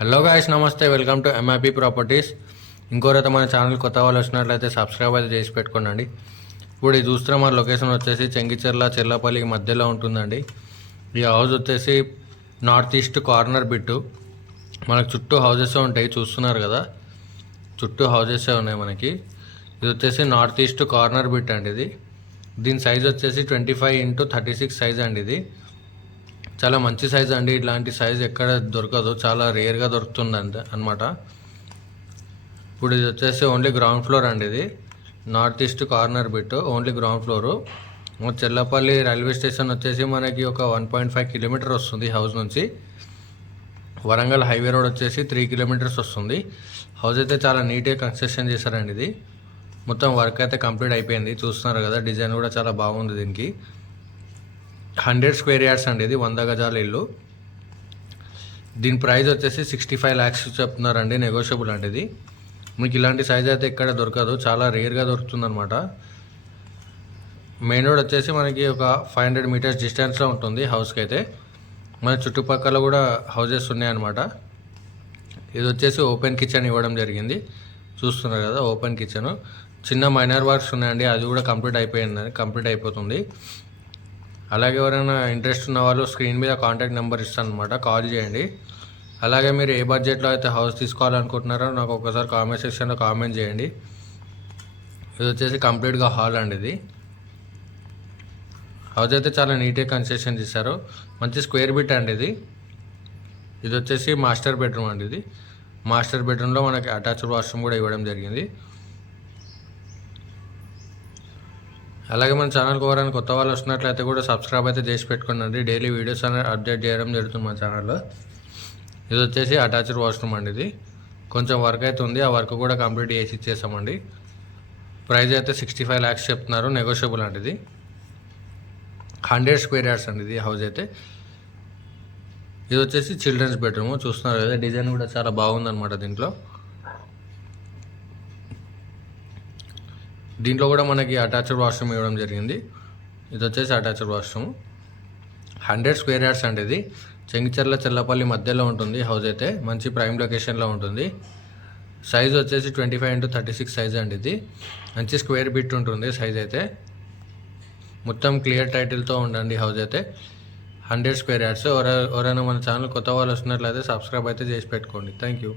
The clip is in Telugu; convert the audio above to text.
హలో గాయస్, నమస్తే. Welcome to MIP properties. ఇంకోరైతే మన ఛానల్ కొత్త వాళ్ళు వచ్చినట్లయితే సబ్స్క్రైబ్ అయితే చేసి పెట్టుకోండి. ఇప్పుడు ఇది చూస్తున్న మన లొకేషన్ వచ్చేసి చెంగిచెర్ల చెర్లపల్లికి మధ్యలో ఉంటుందండి. ఈ హౌస్ వచ్చేసి నార్త్ ఈస్ట్ కార్నర్ బిట్టు. మనకు చుట్టూ హౌజెస్ ఉంటాయి, చూస్తున్నారు కదా, చుట్టూ హౌజెస్ ఉన్నాయి మనకి. ఇది వచ్చేసి నార్త్ ఈస్ట్ కార్నర్ బిట్ అండి. ఇది దీని సైజ్ వచ్చేసి 25x36 సైజ్ అండి. ఇది చాలా మంచి సైజ్ అండి. ఇలాంటి సైజ్ ఎక్కడ దొరకదు, చాలా రేర్గా దొరుకుతుంది అనమాట. ఇప్పుడు ఇది వచ్చేసి ఓన్లీ గ్రౌండ్ ఫ్లోర్ అండి. ఇది north east corner bit, only ground floor. Cherlapalli railway station వచ్చేసి మనకి ఒక 1.5 కిలోమీటర్ వస్తుంది హౌస్ నుంచి. వరంగల్ హైవే రోడ్ వచ్చేసి 3 కిలోమీటర్స్ వస్తుంది. హౌస్ అయితే చాలా నీట్గా కన్స్ట్రక్షన్ చేశారండి. ఇది మొత్తం వర్క్ అయితే కంప్లీట్ అయిపోయింది, చూస్తున్నారు కదా. డిజైన్ కూడా చాలా బాగుంది. దీనికి 100 స్క్వేర్ యార్డ్స్ అండి. ఇది 100 గజాల ఇల్లు. దీని ప్రైస్ వచ్చేసి 65 lakhs చెప్తున్నారండి, నెగోషియబుల్ అండి. ఇది మీకు ఇలాంటి సైజ్ అయితే ఎక్కడ దొరకదు, చాలా రేర్గా దొరుకుతుంది అనమాట. మెయిన్ రోడ్ వచ్చేసి మనకి ఒక 500 మీటర్స్ డిస్టెన్స్లో ఉంటుంది హౌస్కి అయితే. మన చుట్టుపక్కల కూడా హౌజెస్ ఉన్నాయన్నమాట. ఇది వచ్చేసి ఓపెన్ కిచెన్ ఇవ్వడం జరిగింది, చూస్తున్నారు కదా. ఓపెన్ కిచెన్, చిన్న మైనర్ వర్క్స్ ఉన్నాయండి, అది కూడా కంప్లీట్ అయిపోతుంది. అలాగే ఎవరైనా ఇంట్రెస్ట్ ఉన్న వాళ్ళు స్క్రీన్ మీద కాంటాక్ట్ నెంబర్ ఇస్తాను అనమాట, కాల్ చేయండి. అలాగే మీరు ఏ బడ్జెట్లో అయితే హౌస్ తీసుకోవాలనుకుంటున్నారో నాకు ఒకసారి కామెంట్ సెక్షన్లో కామెంట్ చేయండి. ఇది వచ్చేసి కంప్లీట్గా హాల్ అండి. ఇది హౌస్ అయితే చాలా నీట్గా కన్స్ట్రక్షన్ చేశారు, మంచి స్క్వేర్ బిట్ అండి. ఇది వచ్చేసి మాస్టర్ బెడ్రూమ్ అండి. ఇది మాస్టర్ బెడ్రూమ్లో మనకి అటాచ్డ్ వాష్రూమ్ కూడా ఇవ్వడం జరిగింది. అలాగే మన ఛానల్కి ఎవరైనా కొత్త వాళ్ళు వస్తున్నట్లయితే కూడా సబ్స్క్రైబ్ అయితే చేసి పెట్టుకోండి. డైలీ వీడియోస్ అనేది అప్డేట్ చేయడం జరుగుతుంది మన ఛానల్లో. ఇది వచ్చేసి అటాచ్డ్ వాష్రూమ్ అండి. ఇది కొంచెం వర్క్ అయితే ఉంది, ఆ వర్క్ కూడా కంప్లీట్ చేసి ఇచ్చేసామండి. ప్రైస్ అయితే 65 lakhs చెప్తున్నారు, నెగోషియబుల్ అండి. ఇది 100 స్క్వేర్ యార్డ్స్ అండి. ఇది హౌస్ అయితే. ఇది వచ్చేసి చిల్డ్రన్స్ బెడ్రూమ్, చూస్తున్నారు కదా. డిజైన్ కూడా చాలా బాగుందన్నమాట. దీంట్లో కూడా మనకి అటాచ్డ్ వాష్రూమ్ ఇవ్వడం జరిగింది. ఇది వచ్చేసి అటాచ్డ్ వాష్రూమ్, 100 స్క్వేర్ యార్డ్స్ అండి. ఇది చెంగిచెర్ల చెర్లపల్లి మధ్యలో ఉంటుంది హౌస్ అయితే, మంచి ప్రైమ్ లొకేషన్లో ఉంటుంది. సైజ్ వచ్చేసి 25x36 సైజ్ అండి. ఇది మంచి స్క్వేర్ బిట్ ఉంటుంది సైజ్ అయితే. మొత్తం క్లియర్ టైటిల్తో ఉండండి హౌస్ అయితే. 100 స్క్వేర్ యార్డ్స్. ఎవరైనా మన ఛానల్ కొత్త వాళ్ళు వస్తున్నట్లయితే సబ్స్క్రైబ్ అయితే చేసి పెట్టుకోండి. Thank you.